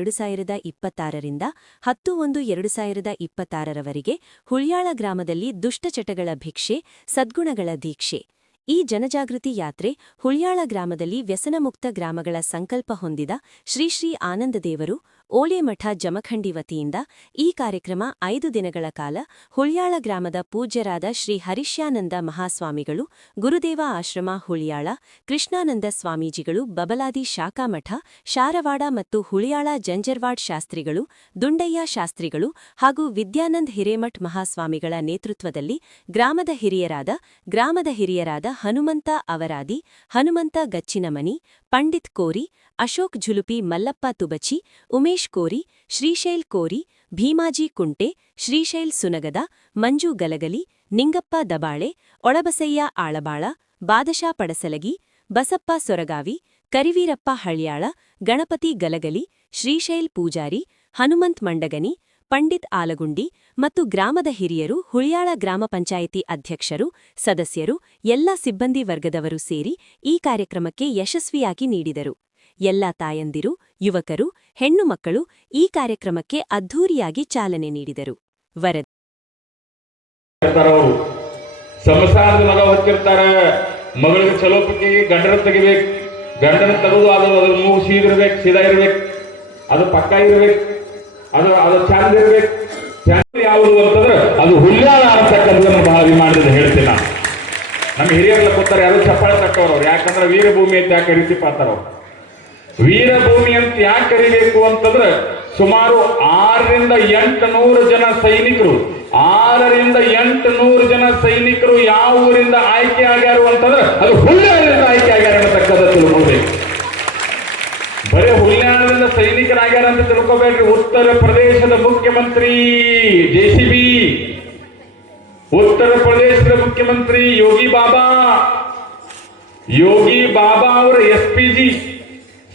ಎರಡು ಸಾವಿರದ ಇಪ್ಪತ್ತಾರರಿಂದ ಹತ್ತು ಒಂದು ಎರಡು ಸಾವಿರದ ಇಪ್ಪತ್ತಾರರವರೆಗೆ ಹುಳ್ಯಾಳ ಗ್ರಾಮದಲ್ಲಿ ದುಷ್ಟಚಟಗಳ ಭಿಕ್ಷೆ, ಸದ್ಗುಣಗಳ ದೀಕ್ಷೆ. ಈ ಜನಜಾಗೃತಿ ಯಾತ್ರೆ ಹುಳ್ಯಾಳ ಗ್ರಾಮದಲ್ಲಿ ವ್ಯಸನಮುಕ್ತ ಗ್ರಾಮಗಳ ಸಂಕಲ್ಪ ಹೊಂದಿದ ಶ್ರೀ ಶ್ರೀ ಆನಂದದೇವರು ಓಳೆಮಠ ಜಮಖಂಡಿ ವತಿಯಿಂದ ಈ ಕಾರ್ಯಕ್ರಮ ಐದು ದಿನಗಳ ಕಾಲ ಹುಳ್ಯಾಳ ಗ್ರಾಮದ ಪೂಜ್ಯರಾದ ಶ್ರೀ ಹರಿಶ್ಯಾನಂದ ಮಹಾಸ್ವಾಮಿಗಳು, ಗುರುದೇವ ಆಶ್ರಮ ಹುಳ್ಯಾಳ, ಕೃಷ್ಣಾನಂದ ಸ್ವಾಮೀಜಿಗಳು, ಬಬಲಾದಿ ಶಾಖಾಮಠ, ಶಾರವಾಡ ಮತ್ತು ಹುಳಿಯಾಳ ಜಂಜರ್ವಾಡ್ ಶಾಸ್ತ್ರಿಗಳು, ದುಂಡಯ್ಯ ಶಾಸ್ತ್ರಿಗಳು ಹಾಗೂ ವಿದ್ಯಾನಂದ್ ಹಿರೇಮಠ್ ಮಹಾಸ್ವಾಮಿಗಳ ನೇತೃತ್ವದಲ್ಲಿ ಗ್ರಾಮದ ಹಿರಿಯರಾದ ಗ್ರಾಮದ ಹಿರಿಯರಾದ ಹನುಮಂತ ಅವರಾದಿ, ಹನುಮಂತ ಗಚ್ಚಿನಮನಿ, ಪಂಡಿತ್ ಕೋರಿ ಅಶೋಕ್ ಝುಲುಪಿ ಮಲ್ಲಪ್ಪ ತುಬಚಿ, ಉಮೇಶ್ ಕೋರಿ, ಶ್ರೀಶೈಲ್ ಕೋರಿ, ಭೀಮಾಜಿ ಕುಂಟೆ, ಶ್ರೀಶೈಲ್ ಸುನಗದ, ಮಂಜು ಗಲಗಲಿ, ನಿಂಗಪ್ಪ ದಬಾಳೆ, ಒಳಬಸಯ್ಯ ಆಳಬಾಳ, ಬಾದಶಾ ಪಡಸಲಗಿ, ಬಸಪ್ಪ ಸೊರಗಾವಿ, ಕರಿವೀರಪ್ಪ ಹಳ್ಯಾಳ, ಗಣಪತಿ ಗಲಗಲಿ, ಶ್ರೀಶೈಲ್ ಪೂಜಾರಿ, ಹನುಮಂತ್ ಮಂಡಗನಿ, ಪಂಡಿತ್ ಆಲಗುಂಡಿ ಮತ್ತು ಗ್ರಾಮದ ಹಿರಿಯರು, ಹುಳಿಯಾಳ ಗ್ರಾಮ ಪಂಚಾಯಿತಿ ಅಧ್ಯಕ್ಷರು, ಸದಸ್ಯರು, ಎಲ್ಲ ಸಿಬ್ಬಂದಿ ವರ್ಗದವರು ಸೇರಿ ಈ ಕಾರ್ಯಕ್ರಮಕ್ಕೆ ಯಶಸ್ವಿಯಾಗಿ ನೀಡಿದರು. ಎಲ್ಲ ತಾಯಂದಿರು, ಯುವಕರು, ಹೆಣ್ಣು ಮಕ್ಕಳು ಈ ಕಾರ್ಯಕ್ರಮಕ್ಕೆ ಅದ್ಧೂರಿಯಾಗಿ ಚಾಲನೆ ನೀಡಿದರು. ವರದಿ. ಸಂಸಾರದ ಮಗ ಹೊತ್ತಿರ್ತಾರ. ಮಗಳಿಗೆ ಚಲೋ ಪಟ್ಟಿ ಗಂಡನ ತೆಗಿಬೇಕು. ಗಂಡನ ತೆಗೆದು ಅದು ಅದ್ರ ಮೂಗು ಸೀದಿರ್ಬೇಕು ಸೀದಾ ಇರ್ಬೇಕು. ಅದು ಪಕ್ಕ ಇರ್ಬೇಕು. ಅದು ಅದು ಚಂದ ಇರ್ಬೇಕು. ಚಂದ ಯಾವುದು ಅಂತಂದ್ರೆ ಅದು ಹುಲ್ಯಾಳ ಅಂತಕ್ಕಂಥದ್ದನ್ನು ಬಹಳ ಅಭಿಮಾನದಿಂದ ಹೇಳ್ತೀನಿ ನಾನು. ನಮ್ಮ ಹಿರಿಯರೆಲ್ಲ ಕೂತಾರೆ ಯಾರು ಚಪ್ಪಾಳೆ ತಟ್ಟವ್ರು ಯಾಕಂದ್ರೆ ವೀರಭೂಮಿ ಅಂತ ಯಾಕೆ ರೀತಿ ಪಾತ್ರ ಅವ್ರು. ವೀರಭೂಮಿ ಅಂತ ಯಾಕೆ ಕರಿಬೇಕು ಅಂತಂದ್ರೆ ಸುಮಾರು ಆರರಿಂದ ಎಂಟು ನೂರು ಜನ ಸೈನಿಕರು, ಆರರಿಂದ ಎಂಟು ನೂರು ಜನ ಸೈನಿಕರು ಯಾವ ಊರಿಂದ ಆಯ್ಕೆ ಆಗ್ಯಾರು ಅಂತಂದ್ರೆ ಅದು ಹುಲ್ಯಾಣದಿಂದ ಆಯ್ಕೆ ಆಗ್ಯಾರ ಅನ್ನತಕ್ಕಂಥ ತಿಳ್ಕೊಬೇಕು. ಬರೀ ಹುಲ್ಯಾಳದಿಂದ ಸೈನಿಕರಾಗ್ಯಾರ ಅಂತ ತಿಳ್ಕೊಬೇಕ್ರಿ ಉತ್ತರ ಪ್ರದೇಶದ ಮುಖ್ಯಮಂತ್ರಿ ಜೆ ಸಿ ಬಿ, ಉತ್ತರ ಪ್ರದೇಶದ ಮುಖ್ಯಮಂತ್ರಿ ಯೋಗಿ ಬಾಬಾ ಯೋಗಿ ಬಾಬಾ ಅವರ S P G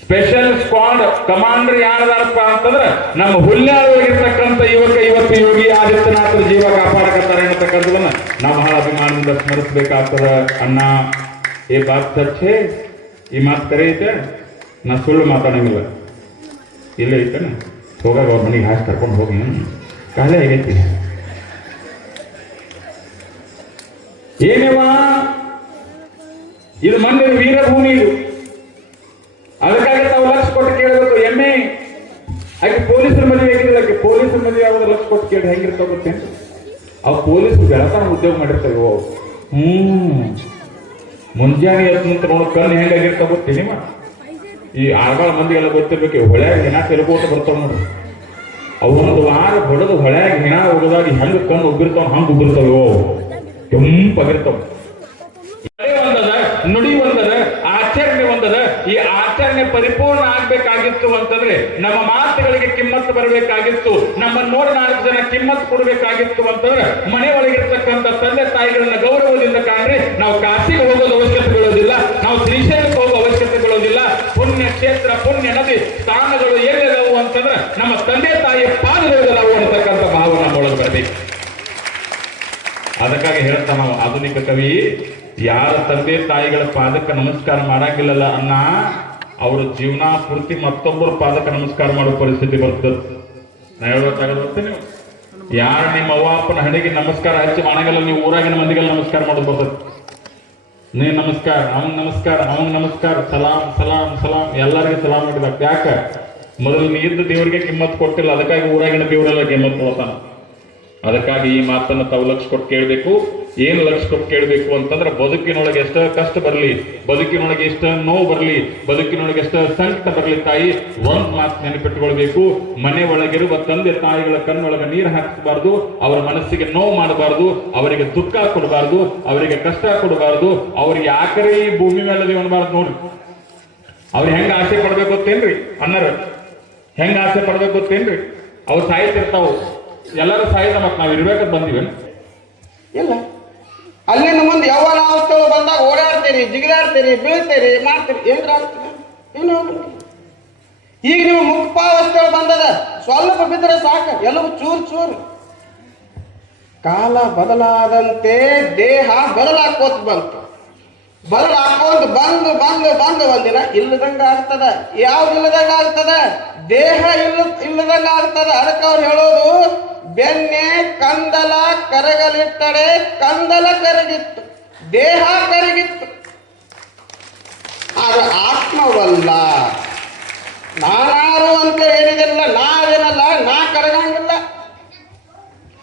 special squad commander ಯಾರದಾರಪ್ಪ ಅಂತಂದ್ರೆ ನಮ್ಮ ಹುಲ್ಯಾಳವಾಗಿರ್ತಕ್ಕಂಥ ಯುವಕ ಇವತ್ತು ಯೋಗಿ ಆದಿತ್ಯನಾಥರ ಜೀವ ಕಾಪಾಡಕತ್ತಾರೆ ಅನ್ನತಕ್ಕಂಥದನ್ನ ನಾವು ಬಹಳ ಅಭಿಮಾನದಿಂದ ಸ್ಮರಿಸಬೇಕಾಗ್ತದ. ಅಣ್ಣ ಈ ಬಾತ್ ಈ ಮಾತು ಕರೆ ನಾ ಸುಳ್ಳು ಮಾತಾಡಂಗಿಲ್ಲ. ಇಲ್ಲ ಐತನ ಹೋಗಾಗ ಅವ್ರ ಮನೆಗೆ ಹಾಕಿ ಕರ್ಕೊಂಡು ಹೋಗಿ. ಕಾಲೇ ಆಗೈತಿ. ಏನೇವಾ ಇದು ಮಂದಿರ ವೀರಭೂಮಿ ಇದು ಅದಕ್ಕಾಗಿ ತಾವು ಲಕ್ಷ ಕೊಟ್ಟು ಕೇಳಬೇಕು ಎಮ್ಮೆ ಆಕೆ ಪೊಲೀಸರ ಮದುವೆ ಆಗಿರಲ್ಲ ಪೊಲೀಸರ ಮದುವೆ ಯಾವಾಗ ಲಕ್ಷ ಕೊಟ್ಟು ಕೇಳಿ ಹೆಂಗಿರ್ತಾವ ಗೊತ್ತೇನು ಅವು ಪೊಲೀಸ್ ಬೆಳತಾನ ಉದ್ಯೋಗ ಮಾಡಿರ್ತಾವೆ ಹ್ಮ್. ಮುಂಜಾನೆ ಎದ್ದು ನಿಂತ ನೋಡೋ ಕಣ್ಣು ಹೆಂಗಾಗಿರ್ತಾವ ಗೊತ್ತೇನಿ ನಿಮ್ಮ ಈ ಆಳ್ಗಾಳ ಮಂದಿಗೆಲ್ಲ ಗೊತ್ತಿರ್ಬೇಕು ಹೊಳೆಯಾಗ ಹಿಣ ತಿರುಗೋಟ ಬರ್ತಾವ ನೋಡ್ರಿ ಅವು ಒಂದು ವಾರ ಬಡದು ಹೊಳ್ಯಾಗ ಹಿಣ ಹೋಗದಾಗ ಹೆಂಗ ಕಣ್ಣು ಉಬ್ಬಿರ್ತಾವ, ಹಂಗ ಉಬ್ಬಿರ್ತಾವ ಅವು ಕೆಂಪಾಗಿರ್ತಾವ ನುಡಿ ಒಂದದ, ಆಚರಣೆ ಒಂದದ, ಈ ಆಚರಣೆ ಪರಿಪೂರ್ಣ ಆಗ್ಬೇಕಾಗಿತ್ತು ಅಂತಂದ್ರೆ ನಮ್ಮ ಕಿಮ್ಮತ್ತು ಬರಬೇಕಾಗಿತ್ತು. ನಮ್ಮ ನೋಡ್ ನಾಲ್ಕು ಜನ ಕಿಮ್ಮತ್ ಕೊಡಬೇಕಾಗಿತ್ತು ಅಂತಂದ್ರೆ ಮನೆ ಒಳಗಿರ್ತಕ್ಕಂಥ ತಂದೆ ತಾಯಿಗಳನ್ನ ಗೌರವದಿಂದ ಕಾಣ್ರೆ ನಾವು ಕಾಶಿಗೆ ಹೋಗೋದು ಅವಶ್ಯಕತೆ ಬೀಳೋದಿಲ್ಲ, ನಾವು ಶ್ರೀಶೈಲಕ್ಕೆ ಹೋಗೋ ಅವಶ್ಯಕತೆ ಬೀಳೋದಿಲ್ಲ. ಪುಣ್ಯ ಕ್ಷೇತ್ರ, ಪುಣ್ಯ ನದಿ ಸ್ಥಾನಗಳು ಎಲ್ಲೆಲ್ಲವು ಅಂತಂದ್ರೆ ನಮ್ಮ ತಂದೆ ತಾಯಿಯ ನಾವು ಅಂತಕ್ಕಂಥ ಭಾವ ನಮ್ಮೊಳಗೆ ಬರಬೇಕು. ಅದಕ್ಕಾಗಿ ಹೇಳ್ತಾ ನಾವು ಆಧುನಿಕ ಕವಿ, ಯಾರ ತಂದೆ ತಾಯಿಗಳ ಪಾದಕ್ಕೆ ನಮಸ್ಕಾರ ಮಾಡಾಕಿಲ್ಲಲ್ಲ ಅನ್ನ ಅವ್ರ ಜೀವನ ಪೂರ್ತಿ ಮತ್ತೊಬ್ಬರ ಪಾದಕ ನಮಸ್ಕಾರ ಮಾಡೋ ಪರಿಸ್ಥಿತಿ ಬರ್ತದೆ. ನಾ ಹೇಳ್ಬೇಕಾಗದ ನೀವು. ಯಾರು ನಿಮ್ಮ ಅವ್ವ, ಅಪ್ಪನ ಹಣೆಗೆ ನಮಸ್ಕಾರ ಹಚ್ಚಿ ಮಾಡಂಗಿಲ್ಲ ನೀವು ಊರಾಗಿನ ಮಂದಿಗೆಲ್ಲ ನಮಸ್ಕಾರ ಮಾಡೋದು ನೀ ನಮಸ್ಕಾರ ಅವನ್ ನಮಸ್ಕಾರ ಅವನ್ ನಮಸ್ಕಾರ, ಸಲಾಂ ಸಲಾಂ ಸಲಾಂ, ಎಲ್ಲರಿಗೂ ಸಲಾಂ ಮಾಡಿದ ಯಾಕ? ಮೊದಲು ನೀ ಇದ್ದ ದೇವರಿಗೆ ಕಿಮ್ಮತ್ ಕೊಟ್ಟಿಲ್ಲ, ಅದಕ್ಕಾಗಿ ಊರಾಗಿನ ದೇವರೆಲ್ಲ ಕಿಮ್ಮತ್ ಕೊಡ್ತಾನ. ಅದಕ್ಕಾಗಿ ಈ ಮಾತನ್ನ ತಾವು ಕೊಟ್ಟು ಕೇಳಬೇಕು. ಏನು ಲಕ್ಷ ಕೊಟ್ಟು ಕೇಳಬೇಕು ಅಂತಂದ್ರೆ ಬದುಕಿನೊಳಗೆ ಎಷ್ಟ ಕಷ್ಟ ಬರಲಿ, ಬದುಕಿನೊಳಗೆ ಎಷ್ಟ ನೋವು ಬರಲಿ, ಬದುಕಿನೊಳಗೆ ಎಷ್ಟ ಸಂಕಟ ಬರಲಿ ತಾಯಿ, ಒಂದು ಮಾತು ನೆನಪಿಟ್ಟುಕೊಳ್ಬೇಕು ಮನೆ ಒಳಗಿರುವ ತಂದೆ ತಾಯಿಗಳ ಕಣ್ಣೊಳಗೆ ನೀರು ಹಾಕಿಸಬಾರ್ದು ಅವರ ಮನಸ್ಸಿಗೆ ನೋವು ಮಾಡಬಾರ್ದು, ಅವರಿಗೆ ದುಃಖ ಕೊಡಬಾರ್ದು, ಅವರಿಗೆ ಕಷ್ಟ ಕೊಡಬಾರ್ದು, ಅವ್ರಿಗೆ ಯಾಕರೆ ಈ ಭೂಮಿ ಮೇಲೆ ಅನ್ಬಾರ್ದು ನೋಡ್ರಿ ಅವ್ರು ಹೆಂಗ ಆಸೆ ಪಡ್ಬೇಕು ಗೊತ್ತೇನ್ರಿ ಅನ್ನರ ಹೆಂಗ ಆಸೆ ಪಡ್ಬೇಕು ಗೊತ್ತೇನ್ರಿ? ಅವ್ರು ಸಾಯ್ತಿರ್ತಾವು. ಎಲ್ಲರೂ ಸಾಯ್ದ ಮತ್ ನಾವ್ ಇರ್ಬೇಕಂತ ಬಂದಿವೆ ಇಲ್ಲ. ಅಲ್ಲಿಂದ ಮುಂದೆ ಯಾವಾಗ ಅವಸ್ಥೆಗಳು ಬಂದಾಗ ಓಡಾಡ್ತೀರಿ ಜಿಗಿದಾಡ್ತೀರಿ ಬೀಳ್ತೀರಿ ಮಾಡ್ತೀರಿ ಏನ್ರ ಏನು ಈಗ ನೀವು ಮುಕ್ಪಾವಸ್ಥೆಗಳು ಬಂದದ, ಸ್ವಲ್ಪ ಬಿದ್ದರೆ ಸಾಕು, ಎಲ್ಲವೂ ಚೂರು ಚೂರು. ಕಾಲ ಬದಲಾದಂತೆ ದೇಹ ಬದಲಾಕೋತ್ ಬಂತು. ಬದಲಾಕೊಂಡು ಬಂದು ಬಂದು ಬಂದು ಒಂದಿನ ಇಲ್ಲದಂಗ ಆಗ್ತದ. ಯಾವ್ದು ಇಲ್ಲದಂಗ ಆಗ್ತದ? ದೇಹ ಇಲ್ಲ, ಇಲ್ಲದಂಗ ಆಗ್ತದ. ಅದಕ್ಕೆ ಅವ್ರು ಹೇಳೋದು ಬೆನ್ನೆ ಕಂದಲ ಕರಗಲಿಟ್ಟರೆ ಕಂದಲ ಕರಗಿತ್ತು, ದೇಹ ಕರಗಿತ್ತು. ಆದ್ರೆ ಆತ್ಮವಲ್ಲ, ನಾನಾರು ಅಂತ ಹೇಳಿದಿಲ್ಲ ನಾ ಅದೇನಲ್ಲ, ನಾ ಕರಗಂಗಿಲ್ಲ.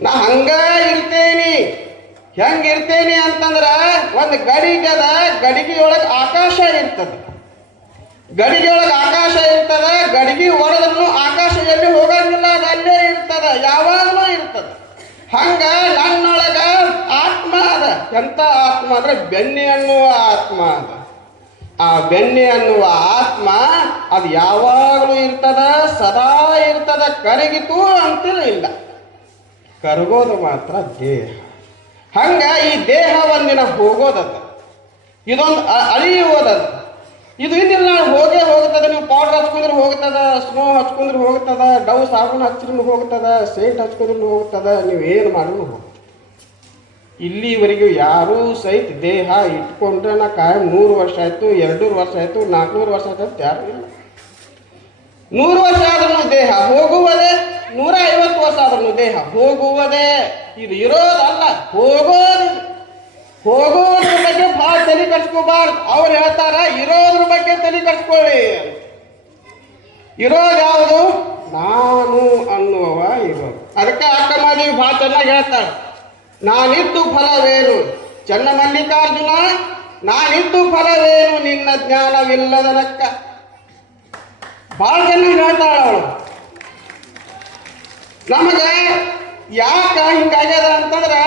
ನಾ ಹಂಗ ಇರ್ತೇನಿ, ಹೆಂಗಿರ್ತೇನಿ ಅಂತಂದ್ರ ಒಂದು ಗಡಿಗದ ಗಡಿಗೆಯೊಳಗೆ ಆಕಾಶ ಇರ್ತದೆ. ಗಡಿಗೆಯೊಳಗೆ ಆಕಾಶ ಇರ್ತದೆ, ಗಡಿಗೆ ಒಳದನ್ನು ಆಕಾಶದಲ್ಲಿ ಹೋಗಂಗಿಲ್ಲ ಅದು ಅಲ್ಲೇ ಇರ್ತದ ಇರ್ತದ ಹಂಗ ನನ್ನೊಳಗ ಆತ್ಮ ಅದ. ಎಂತ ಆತ್ಮ ಅಂದ್ರೆ ಬೆನ್ನೆ ಅನ್ನುವ ಆತ್ಮ ಅದ. ಆ ಬೆಣ್ಣೆ ಅನ್ನುವ ಆತ್ಮ ಅದು ಯಾವಾಗಲೂ ಇರ್ತದ, ಸದಾ ಇರ್ತದ, ಕರಗಿತು ಅಂತಿಲ್ಲ ಇಲ್ಲ ಕರಗೋದು ಮಾತ್ರ ದೇಹ. ಹಂಗ ಈ ದೇಹ ಒಂದಿನ ಹೋಗೋದದ. ಇದೊಂದು ಅಳಿಯುವುದದ ಇದು ಇನ್ನಿಲ್ಲ ಹೋಗೇ ಹೋಗ್ತದ, ನೀವು ಪೌಡರ್ ಹಚ್ಕೊಂಡ್ರೆ ಹೋಗ್ತದ ಸ್ನೋ ಹಚ್ಕೊಂಡ್ರೆ ಹೋಗ್ತದ, ಡವ್ ಸಾಬೂನು ಹಚ್ಚಿದ್ರು ಹೋಗ್ತದ, ಸೇಂಟ್ ಹಚ್ಕೊಂಡ್ರು ಹೋಗ್ತದ, ನೀವು ಏನು ಮಾಡಿದ್ರು ಹೋಗ್ತದೆ. ಇಲ್ಲಿವರೆಗೂ ಯಾರೂ ಸಹಿತ ದೇಹ ಇಟ್ಕೊಂಡ್ರೆ ನಾ ಕಾಯಂ ನೂರು ವರ್ಷ ಆಯಿತು ಎರಡೂರು ವರ್ಷ ಆಯಿತು, ನಾಲ್ಕುನೂರು ವರ್ಷ ಆಯ್ತು ಅಂತ ಯಾರು ಇಲ್ಲ. ನೂರು ವರ್ಷ ಆದ್ರೂ ದೇಹ ಹೋಗುವುದೇ ನೂರ ಐವತ್ತು ವರ್ಷ ಆದ್ರೂ ದೇಹ ಹೋಗುವುದೇ. ಇದು ಇರೋದಲ್ಲ ಹೋಗೋದು ಹೋಗೋದ್ರ ಬಗ್ಗೆ ಭಾಳ ತಲೆ ಕಟ್ಸ್ಕೋಬಾರ್ದು ಅವ್ರು ಹೇಳ್ತಾರ, ಇರೋದ್ರ ಬಗ್ಗೆ ತಲೆ ಕಟ್ಸ್ಕೊಳ್ಳಿ ಇರೋದು ಯಾವುದು? ನಾನು ಅನ್ನುವ ಇರೋದು. ಅದಕ್ಕೆ ಅಕ್ಕ ಮಾದೇವಿ ಭಾಳ ಚೆನ್ನಾಗಿ ಹೇಳ್ತಾಳೆ. ನಾನಿದ್ದು ಫಲವೇನು? ಚನ್ನ ಮಲ್ಲಿಕಾರ್ಜುನ, ನಾನಿದ್ದು ಫಲವೇನು? ನಿನ್ನ ಜ್ಞಾನವಿಲ್ಲದನಕ್ಕ ಭಾಳ ಚೆನ್ನಾಗಿ ಹೇಳ್ತಾಳ ಅವಳು. ನಮಗೆ ಯಾಕೆ ಹಿಂಗಾಗ್ಯದ ಅಂತಂದ್ರೆ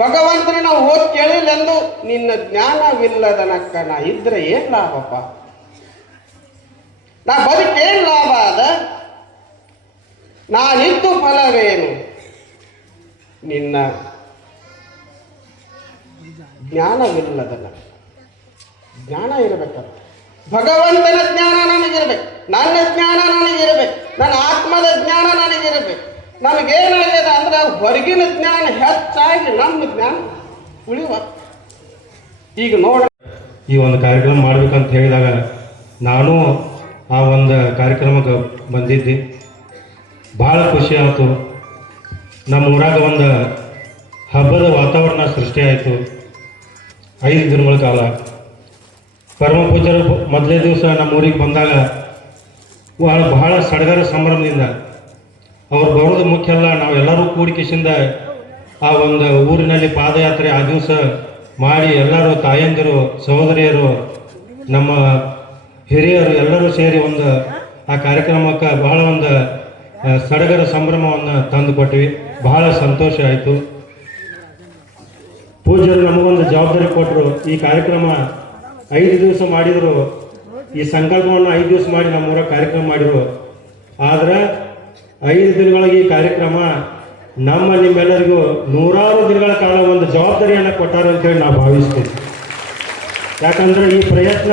ಭಗವಂತನ ನಾವು ಹೋಗಿ ಕೇಳಿല്ലെಂದು ನಿನ್ನ ಜ್ಞಾನವಿಲ್ಲದನಕ್ಕ ನಾ ಇದ್ರೆ ಏನ್ ಲಾಭಪ್ಪ? ನಾ ಬದುಕೇನ್ ಲಾಭ ಅದ? ನಾನಿದ್ದು ಫಲವೇನು? ನಿನ್ನ ಜ್ಞಾನವಿಲ್ಲದನ. ಜ್ಞಾನ ಇರಬೇಕಲ್ಲ. ಭಗವಂತನ ಜ್ಞಾನ ನನಗಿರ್ಬೇಕು. ನನ್ನ ಜ್ಞಾನ ನನಗಿರ್ಬೇಕು. ನನ್ನ ಆತ್ಮದ ಜ್ಞಾನ ನನಗಿರ್ಬೇಕು. ನಮಗೇನಾಗ್ಯದ ಅಂದ್ರೆ ಹೊರಗಿನ ಜ್ಞಾನ ಹೆಚ್ಚಾಗಿ ನಮ್ಮ ಜ್ಞಾನ ಉಳಿವ ಈಗ ನೋಡ ಈ ಒಂದು ಕಾರ್ಯಕ್ರಮ ಮಾಡ್ಬೇಕಂತ ಹೇಳಿದಾಗ ನಾನು ಆ ಒಂದು ಕಾರ್ಯಕ್ರಮಕ್ಕೆ ಬಂದಿದ್ದೆ. ಭಾಳ ಖುಷಿ ಆಯಿತು. ನಮ್ಮ ಊರಾಗ ಒಂದು ಹಬ್ಬದ ವಾತಾವರಣ ಸೃಷ್ಟಿಯಾಯಿತು ಐದು ದಿನಗಳ ಕಾಲ. ಪರಮ ಪೂಜ್ಯರು ಮೊದಲೇ ದಿವಸ ನಮ್ಮ ಊರಿಗೆ ಬಂದಾಗ ಬಹಳ ಬಹಳ ಸಡಗರ ಸಂಭ್ರಮದಿಂದ ಅವ್ರು ಬರೋದು ಮುಖ್ಯ ಅಲ್ಲ ನಾವೆಲ್ಲರೂ ಕೂಡಿಕೆಸಿಂದ ಆ ಒಂದು ಊರಿನಲ್ಲಿ ಪಾದಯಾತ್ರೆ ಆ ದಿವಸ ಮಾಡಿ ಎಲ್ಲರೂ ತಾಯಂದಿರು, ಸಹೋದರಿಯರು, ನಮ್ಮ ಹಿರಿಯರು ಎಲ್ಲರೂ ಸೇರಿ ಒಂದು ಆ ಕಾರ್ಯಕ್ರಮಕ್ಕೆ ಬಹಳ ಒಂದು ಸಡಗರ ಸಂಭ್ರಮವನ್ನು ತಂದು ಕೊಟ್ವಿ ಬಹಳ ಸಂತೋಷ ಆಯಿತು. ಪೂಜ್ಯರು ನಮಗೊಂದು ಜವಾಬ್ದಾರಿ ಕೊಟ್ಟರು ಈ ಕಾರ್ಯಕ್ರಮ ಐದು ದಿವಸ ಮಾಡಿದರು. ಈ ಸಂಕಲ್ಪವನ್ನು ಐದು ದಿವಸ ಮಾಡಿ ನಮ್ಮೂರ ಕಾರ್ಯಕ್ರಮ ಮಾಡಿದರು. ಆದ್ರೆ ಐದು ದಿನಗಳಿಗೆ ಈ ಕಾರ್ಯಕ್ರಮ ನಮ್ಮ ನಿಮ್ಮೆಲ್ಲರಿಗೂ ನೂರಾರು ದಿನಗಳ ಕಾಲ ಒಂದು ಜವಾಬ್ದಾರಿಯನ್ನು ಕೊಟ್ಟಾರೆ ಅಂತೇಳಿ ನಾವು ಭಾವಿಸ್ತೀವಿ. ಯಾಕಂದ್ರೆ ಈ ಪ್ರಯತ್ನ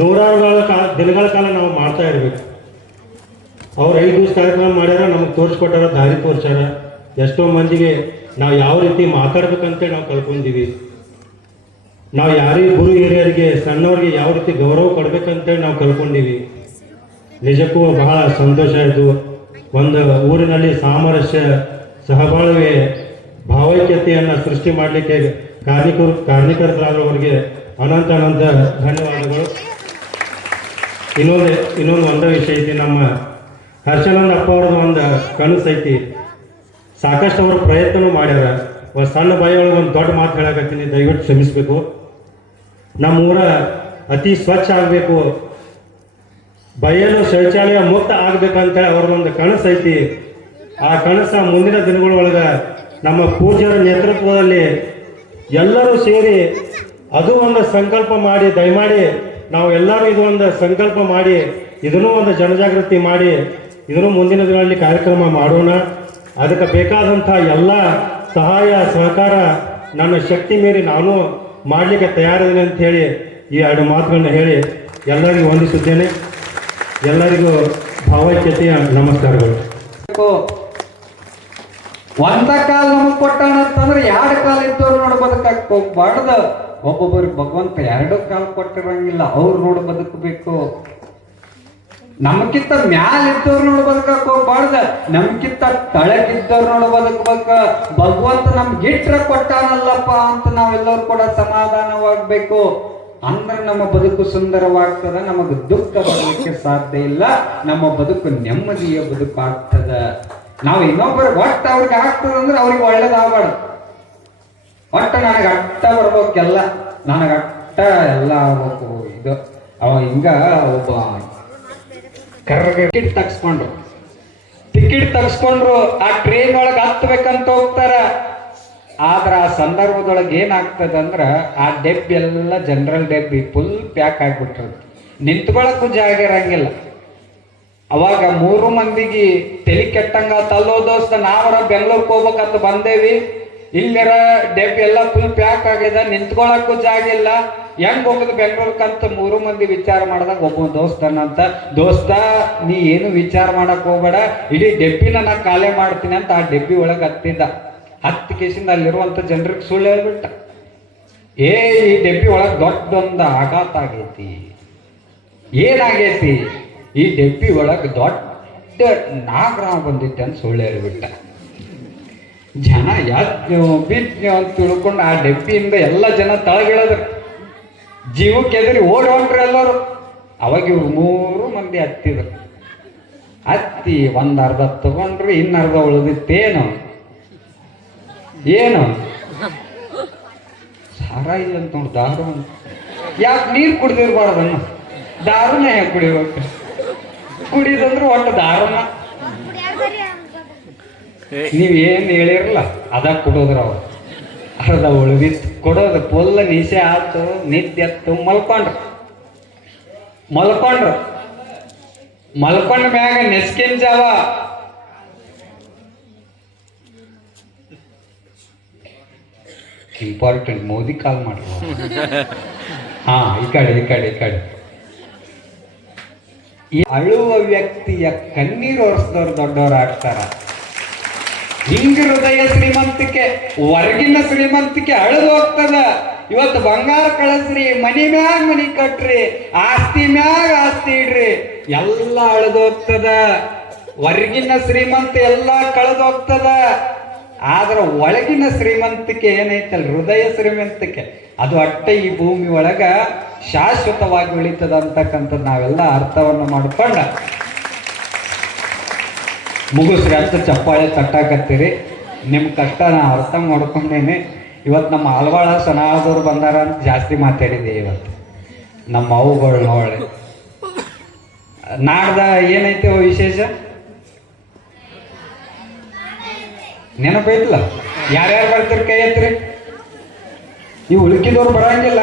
ನೂರಾರು ಕಾಲ ದಿನಗಳ ಕಾಲ ನಾವು ಮಾಡ್ತಾ ಇರಬೇಕು. ಅವ್ರು ಐದು ದಿವಸ ಕಾರ್ಯಕ್ರಮ ಮಾಡ್ಯಾರ, ನಮಗೆ ತೋರಿಸ್ಕೊಟ್ಟಾರ, ದಾರಿ ತೋರಿಸ್ಯಾರ. ಎಷ್ಟೋ ಮಂದಿಗೆ ನಾವು ಯಾವ ರೀತಿ ಮಾತಾಡ್ಬೇಕಂತೇಳಿ ನಾವು ಕಲ್ಕೊಂಡಿವಿ ನಾವು ಯಾರೇ ಗುರು ಹಿರಿಯರಿಗೆ, ಸಣ್ಣವ್ರಿಗೆ ಯಾವ ರೀತಿ ಗೌರವ ಕೊಡ್ಬೇಕಂತೇಳಿ ನಾವು ಕಳ್ಕೊಂಡಿವಿ ನಿಜಕ್ಕೂ ಬಹಳ ಸಂತೋಷ ಆಯಿತು. ಒಂದು ಊರಿನಲ್ಲಿ ಸಾಮರಸ್ಯ ಸಹಬಾಳ್ವೆ ಭಾವೈಕ್ಯತೆಯನ್ನು ಸೃಷ್ಟಿ ಮಾಡಲಿಕ್ಕೆ ಕಾರ್ಮಿಕರು ಕಾರ್ಮಿಕರಾದವರಿಗೆ ಅನಂತ ಅನಂತ ಧನ್ಯವಾದಗಳು. ಇನ್ನೊಂದು ಇನ್ನೊಂದು ಒಂದು ವಿಷಯ ಐತಿ ನಮ್ಮ ಹರ್ಷಾನಂದ ಅಪ್ಪ ಅವ್ರದ್ದು ಒಂದು ಕನಸು ಐತಿ. ಸಾಕಷ್ಟು ಅವರು ಪ್ರಯತ್ನ ಮಾಡ್ಯಾರ. ಒಂದು ಸಣ್ಣ ಬಾಯಿಯೊಳಗೆ ಒಂದು ದೊಡ್ಡ ಮಾತು ಹೇಳಕತ್ತೀನಿ, ದಯವಿಟ್ಟು ನಮ್ಮ ಊರ ಅತಿ ಸ್ವಚ್ಛ ಆಗಬೇಕು ಬಯಲು ಶೌಚಾಲಯ ಮುಕ್ತ ಆಗ್ಬೇಕಂತೇಳಿ ಅವ್ರದೊಂದು ಕನಸು ಐತಿ. ಆ ಕನಸ ಮುಂದಿನ ದಿನಗಳೊಳಗೆ ನಮ್ಮ ಪೂಜ್ಯರ ನೇತೃತ್ವದಲ್ಲಿ ಎಲ್ಲರೂ ಸೇರಿ ಅದು ಒಂದು ಸಂಕಲ್ಪ ಮಾಡಿ, ದಯಮಾಡಿ ನಾವು ಎಲ್ಲರೂ ಇದು ಒಂದು ಸಂಕಲ್ಪ ಮಾಡಿ, ಇದನ್ನೂ ಒಂದು ಜನಜಾಗೃತಿ ಮಾಡಿ, ಇದನ್ನು ಮುಂದಿನ ದಿನಗಳಲ್ಲಿ ಕಾರ್ಯಕ್ರಮ ಮಾಡೋಣ. ಅದಕ್ಕೆ ಬೇಕಾದಂಥ ಎಲ್ಲ ಸಹಾಯ, ಸಹಕಾರ ನನ್ನ ಶಕ್ತಿ ಮೀರಿ ನಾನು ಮಾಡಲಿಕ್ಕೆ ತಯಾರಿದ್ದೀನಿ ಅಂತ ಹೇಳಿ ಈ ಎರಡು ಮಾತುಗಳನ್ನ ಹೇಳಿ ಎಲ್ಲರಿಗೂ ವಂದಿಸುತ್ತೇನೆ. ಎಲ್ಲರಿಗೂ ಭಾವೈಕ್ಯತೆಯ ನಮಸ್ಕಾರಗಳು. ಒಂದ ಕಾಲ್ ನಮಗ್ ಕೊಟ್ಟಾನ ಅಂತಂದ್ರೆ ಎರಡು ಕಾಲ್ ಇದ್ದವ್ರು ನೋಡು ಬದುಕಕ್ಕೆ ಹೋಗ್ಬಾರ್ದು ಒಬ್ಬೊಬ್ಬರಿಗೆ ಭಗವಂತ ಎರಡು ಕಾಲ ಕೊಟ್ಟಿರಂಗಿಲ್ಲ, ಅವ್ರು ನೋಡು ಬದುಕಬೇಕು. ನಮ್ಕಿಂತ ಮ್ಯಾಲ ಇದ್ದವ್ರು ನೋಡು ಬದುಕಕ್ ಹೋಗ್ಬಾರ್ದ ನಮ್ಕಿಂತ ತಳಗಿದ್ದವ್ರು ನೋಡು ಬದುಕಬೇಕ. ಭಗವಂತ ನಮ್ಗೆ ಇಟ್ರ ಕೊಟ್ಟಾನಲ್ಲಪ್ಪ ಅಂತ ನಾವೆಲ್ಲರೂ ಕೂಡ ಸಮಾಧಾನವಾಗ್ಬೇಕು. ಅಂದ್ರೆ ನಮ್ಮ ಬದುಕು ಸುಂದರವಾಗ್ತದ, ನಮಗೆ ದುಃಖ ಬರಲಿಕ್ಕೆ ಸಾಧ್ಯ ಇಲ್ಲ, ನಮ್ಮ ಬದುಕು ನೆಮ್ಮದಿಯ ಬದುಕು ಆಗ್ತದ ನಾವು ಇನ್ನೊಬ್ಬರು ಒಟ್ಟು ಅವ್ರಿಗೆ ಆಗ್ತದ ಅಂದ್ರೆ ಅವ್ರಿಗೆ ಒಳ್ಳೇದಾಗಬಾರ್ದು. ಒಟ್ಟು ನನಗೆ ಅಟ್ಟ ಬರ್ಬೇಕೆಲ್ಲ, ನನಗೆ ಅಟ್ಟ ಎಲ್ಲ ಆಗ್ಬೇಕು. ಇದು ಅವ ಹಿಂಗ ಒಬ್ಬ ಟಿಕೆಟ್ ತಗ್ಸ್ಕೊಂಡ್ರು. ಟಿಕೆಟ್ ತಗ್ಸ್ಕೊಂಡ್ರು, ಆ ಟ್ರೈನ್ ಒಳಗೆ ಹತ್ಬೇಕಂತ ಹೋಗ್ತಾರ. ಆದ್ರ ಆ ಸಂದರ್ಭದೊಳಗೆ ಏನಾಗ್ತದೆ ಅಂದ್ರೆ ಆ ಡೆಬ್ಬಿ ಎಲ್ಲ ಜನರಲ್ ಡೆಬ್ಬಿ ಫುಲ್ ಪ್ಯಾಕ್ ಆಗಿಬಿಟ್ಟಿರುತ್ತೆ ನಿಂತ್ಕೊಳಕ್ಕೂ ಜಾಗ ಇರಂಗಿಲ್ಲ. ಅವಾಗ ಮೂರು ಮಂದಿಗೆ ತಲೆ ಕೆಟ್ಟಂಗ ತಲ್ಲೋ ದೋಸ್ತ, ನಾವರ ಬೆಂಗ್ಳೂರ್ಗೆ ಹೋಗ್ಬೇಕಂತ ಬಂದೇವಿ. ಇಲ್ಲಿರ ಡೆಬ್ ಎಲ್ಲ ಫುಲ್ ಪ್ಯಾಕ್ ಆಗಿದೆ ನಿಂತ್ಕೊಳಕ್ಕೂ ಜಾಗ ಇಲ್ಲ. ಹೆಂಗ್ ಹೋಗುದು ಬೆಂಗ್ಳೂರ್ಕಂತ ಮೂರು ಮಂದಿ ವಿಚಾರ ಮಾಡಿದಾಗ ಒಬ್ಬ ದೋಸ್ತನಂತ, ದೋಸ್ತ, ನೀ ಏನು ವಿಚಾರ ಮಾಡಕ್ ಹೋಗ್ಬೇಡ, ಇಡೀ ಡೆಬ್ಬಿನ ನಾ ಖಾಲಿ ಮಾಡ್ತೀನಿ ಅಂತ ಆ ಡೆಬ್ಬಿ ಒಳಗೆ ಹತ್ತಿದ್ದ. ಹತ್ತು ಕೇಸಿಂದ ಅಲ್ಲಿರುವಂಥ ಜನರಿಗೆ ಸುಳ್ಳು ಹೇಳ್ಬಿಟ್ಟ. ಏ, ಈ ಡೆಬ್ಬಿ ಒಳಗೆ ದೊಡ್ಡೊಂದು ಆಘಾತ ಆಗೈತಿ. ಏನಾಗೈತಿ? ಈ ಡೆಬ್ಬಿ ಒಳಗೆ ದೊಡ್ಡ ನಾಗರಾಮ ಬಂದಿತ್ತೆ ಅಂತ ಸುಳ್ಳು ಹೇಳ್ಬಿಟ್ಟ. ಜನ ಯಾಜ್ಞೋ ಬಿಜ್ಞೋ ಅಂತ ತಿಳ್ಕೊಂಡು ಆ ಡೆಬ್ಬಿಯಿಂದ ಎಲ್ಲ ಜನ ತಳಗಿಳದ್ರು. ಜೀವಕ್ಕೆ ಎದುರಿ ಓಡಿ ಹೊಂಟ್ರು ಎಲ್ಲರೂ. ಅವಾಗ ಇವ್ರು ಮೂರು ಮಂದಿ ಹತ್ತಿದ್ರು. ಹತ್ತಿ ಒಂದು ಅರ್ಧ ತಗೊಂಡ್ರು, ಇನ್ನರ್ಧ ಉಳಿದಿತ್ತೇನು? ಏನು? ಸಾರ ಇಲ್ಲ ಅಂತ ನೋಡಿ ದಾರು ಅಂತ. ಯಾಕೆ ನೀರು ಕುಡ್ದಿರ್ಬಾರ್ದನ್ನ? ದಾರುನ ಯಾಕೆ ಕುಡಿಬೇಕು? ಕುಡಿದಂದ್ರೆ ಒಟ್ಟು ದಾರುನ. ನೀವ್ ಏನ್ ಹೇಳಿರಲ್ಲ ಅದ ಕುಡೋದ್ರ ಅವ್ರು. ಅರ್ಧ ಉಳಿದಿತ್ತು ಕೊಡೋದು ಪೊಲ್ಲ ನಿಶೆ ಆತು ನಿತ್ಯತ್ತು ಮಲ್ಕೊಂಡ್ರು. ಮಲ್ಕೊಂಡ್ರು. ಮಲ್ಕೊಂಡ ಮ್ಯಾಗ ನೆಸ್ಕಿನ್ ಜಾವ. ಇಂಪಾರ್ಟೆಂಟ್ ಮೋದಿ ಕಾಲ್ ಮಾಡ್ರು ಹಾ, ಈ ಕಡೆ ಈ ಕಡೆ ಈ ಕಡೆ. ಈ ಅಳುವ ವ್ಯಕ್ತಿಯ ಕಣ್ಣೀರು ಒರೆಸಿದವ್ರು ದೊಡ್ಡವ್ರು ಆಗ್ತಾರ. ಹಿಂಗ ಹೃದಯ ಶ್ರೀಮಂತಿಕೆ, ಹೊರಗಿನ ಶ್ರೀಮಂತಿಕೆ ಅಳದು ಹೋಗ್ತದ. ಇವತ್ತು ಬಂಗಾರ ಕಳಸ್ರಿ, ಮನಿ ಮ್ಯಾಗ ಮನಿ ಕಟ್ರಿ, ಆಸ್ತಿ ಮ್ಯಾಗ ಆಸ್ತಿ ಇಡ್ರಿ. ಎಲ್ಲ ಅಳದು ಹೋಗ್ತದ. ಹೊರಗಿನ ಶ್ರೀಮಂತ ಎಲ್ಲ ಕಳೆದು ಹೋಗ್ತದ. ಆದ್ರ ಒಳಗಿನ ಶ್ರೀಮಂತಿಕೆ ಏನೈತಲ್ಲ, ಹೃದಯ ಶ್ರೀಮಂತಿಕೆ. ಅದು ಅಟ್ಟೆ ಈ ಭೂಮಿ ಒಳಗ ಶಾಶ್ವತವಾಗಿ ಉಳಿತದ ಅಂತಕ್ಕಂಥದ್ದು ನಾವೆಲ್ಲ ಅರ್ಥವನ್ನು ಮಾಡಿಕೊಂಡ. ಮುಗಿಸ್ರಿ ಅಂತ ಚಪ್ಪಾಳೆ ತಟ್ಟಾಕತ್ತೀರಿ. ನಿಮ್ಮ ಕಷ್ಟ ನಾ ಅರ್ಥ ಮಾಡ್ಕೊಂಡೇನೆ. ಇವತ್ತು ನಮ್ಮ ಆಲ್ವಾಳ ಸನಾಳದವ್ರು ಬಂದಾರ ಅಂತ ಜಾಸ್ತಿ ಮಾತಾಡಿದೆ ಇವತ್ತು. ನಮ್ಮ ಅವುಗಳು ನೋಳೆ ನಾಡ್ದ ಏನೈತೆ ವಿಶೇಷ? ನೆನಪೈತಲ್ಲ ಯಾರ್ಯಾರು ಬರ್ತೀರಿ ಕೈ ಎತ್ರಿ ಈ ಉಳುಕಿದವ್ರು ಬರಂಗಿಲ್ಲ.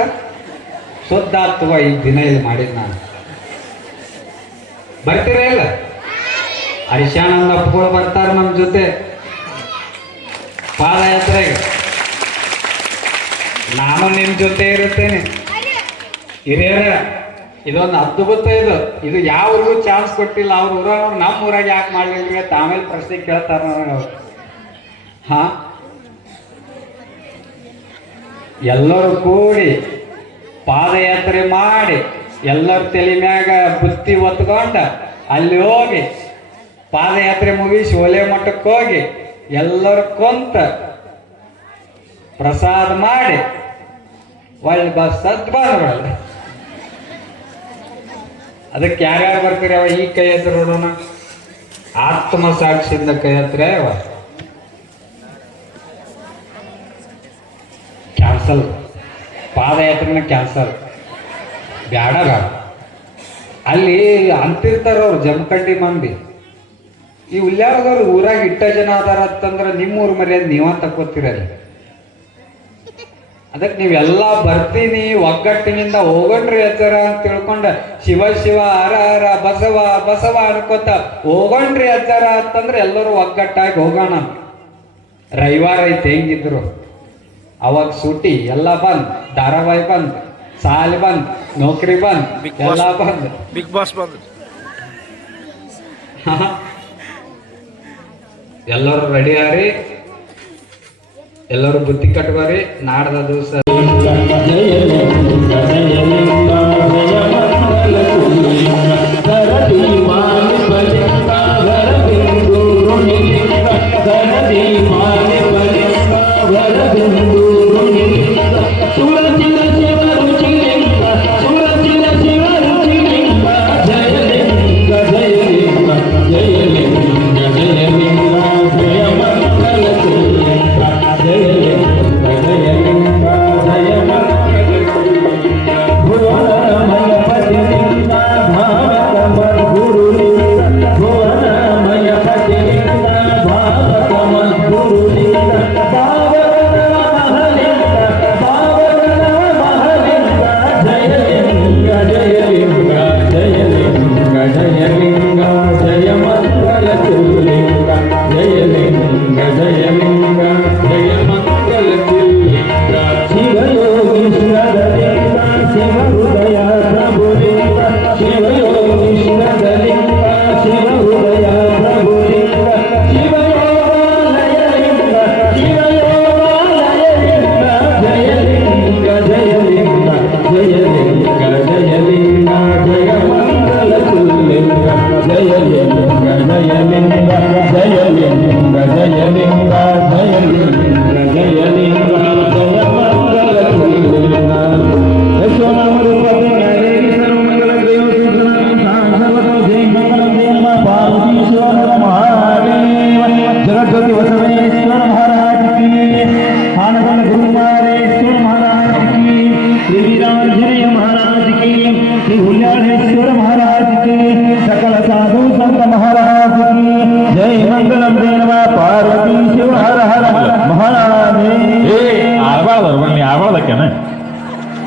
ಸೊದ್ದಾತ್ವ ಈ ದಿನ ಇಲ್ಲಿ ಮಾಡಿದ್ ನಾನು. ಬರ್ತೀರಾ ಇಲ್ಲ? ಹರಿಶಾನಂದ ಅಪ್ಪಗಳು ಬರ್ತಾರೆ ನಮ್ಮ ಜೊತೆ. ಪಾದಯಾತ್ರೆಗೆ. ನಾನು ನಿಮ್ಮ ಜೊತೆ ಇರುತ್ತೇನೆ. ಹಿರಿಯರ, ಇದೊಂದು ಅದ್ಭುತ ಇದು. ಇದು ಯಾವ ಊರಿಗೂ ಚಾನ್ಸ್ ಕೊಟ್ಟಿಲ್ಲ. ಅವ್ರ ಊರ ನಮ್ಮ ಊರಾಗ ಯಾಕೆ ಮಾಡಲಿಲ್ಲ ಆಮೇಲೆ ಪ್ರಶ್ನೆ ಕೇಳ್ತಾರೆ ನನಗೆ ಅವ್ರು. ಹಾ? ಎಲ್ಲರೂ ಕೂಡಿ ಪಾದಯಾತ್ರೆ ಮಾಡಿ ಎಲ್ಲರ ತಲೆ ಮ್ಯಾಗ ಬುತ್ತಿ ಒತ್ಕೊಂಡ ಅಲ್ಲಿ ಹೋಗಿ ಪಾದಯಾತ್ರೆ ಮುಗಿಸಿ ಒಲೆ ಮಠಕ್ಕೆ ಹೋಗಿ ಎಲ್ಲರೂ ಕೊಂತ ಪ್ರಸಾದ ಮಾಡಿ ಒಳ್ಳೆ ಬಸ್ ಬಂದ್ರಲ್ಲ ಅದಕ್ಕೆ ಯಾರ್ಯಾರು ಬರ್ತೀರಿ ಅವ ಈ ಕೈ ಹತ್ರ ನೋಡೋಣ? ಆತ್ಮ ಸಾಕ್ಷಿಯಿಂದ ಕೈ ಹತ್ರ ಅವ. ಕ್ಯಾನ್ಸಲ್ ಪಾದಯಾತ್ರೆನ ಕ್ಯಾನ್ಸಲ್ ಬ್ಯಾಡ ಬೇಡ ಅಲ್ಲಿ ಅಂತಿರ್ತಾರ ಅವ್ರು, ಜಮಖಂಡಿ ಮಂದಿ. ಈ ಉಲ್ಯಾಳದವ್ರು ಊರಾಗ ಇಟ್ಟ ಜನ ಅದಾರ ಅಂತಂದ್ರೆ ನಿಮ್ಮ ಊರ ಮರ್ಯಾದೆ ನೀವ ತಕ್ಕೋತಿರಲ್ಲ ಅದಕ್ಕೆ ನೀವೆಲ್ಲ ಬರ್ತೀನಿ, ಒಗ್ಗಟ್ಟಿನಿಂದ ಹೋಗಣ್ರಿ ಅಜ್ಜರ ಅಂತ ತಿಳ್ಕೊಂಡ, ಶಿವ ಶಿವ, ಹರ ಹರ, ಬಸವ ಬಸವ ಅನ್ಕೋತ ಹೋಗಣ್ರಿ ಅಜ್ಜರ ಅಂತಂದ್ರೆ ಎಲ್ಲರೂ ಒಗ್ಗಟ್ಟಾಗಿ ಹೋಗೋಣ ರವಿವಾರ ಐತೆ, ಹೆಂಗಿದ್ರು? ಅವಾಗ ಸೂಟಿ ಎಲ್ಲ ಬಂದ್ ಧಾರಾವಾಹಿ ಬಂದ್ ಸಾಲಿ ಬಂದ್ ನೌಕರಿ ಬಂದ್ ಎಲ್ಲ ಬಂದ್. ಬಿಗ್ ಬಾಸ್ ಬಂದ್. ಎಲ್ಲರೂ ರೆಡಿ ಆರಿ? ಎಲ್ಲರೂ ಬುದ್ಧಿ ಕಟ್ಬಾರಿ? ನಾಡ್ದ ದಿವಸ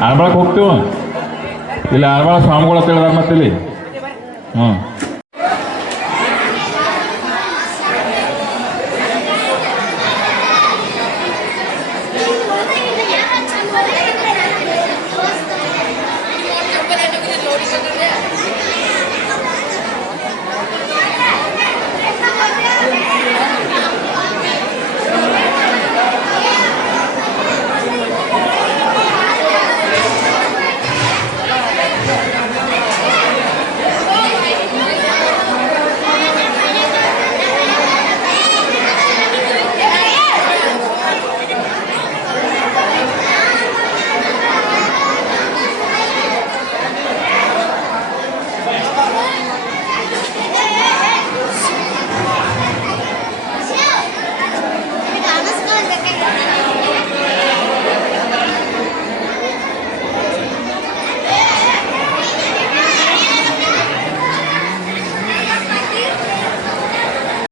ಆಳ್ಬಾಳಕ್ ಹೋಗ್ತೀವ ಇಲ್ಲಿ ಆಳ್ಬಾಳ ಸ್ವಾಮಿಗಳ ತಿಳಿದಾರ ಮತ್ತಿಲ್ಲಿ ಹ್ಞೂ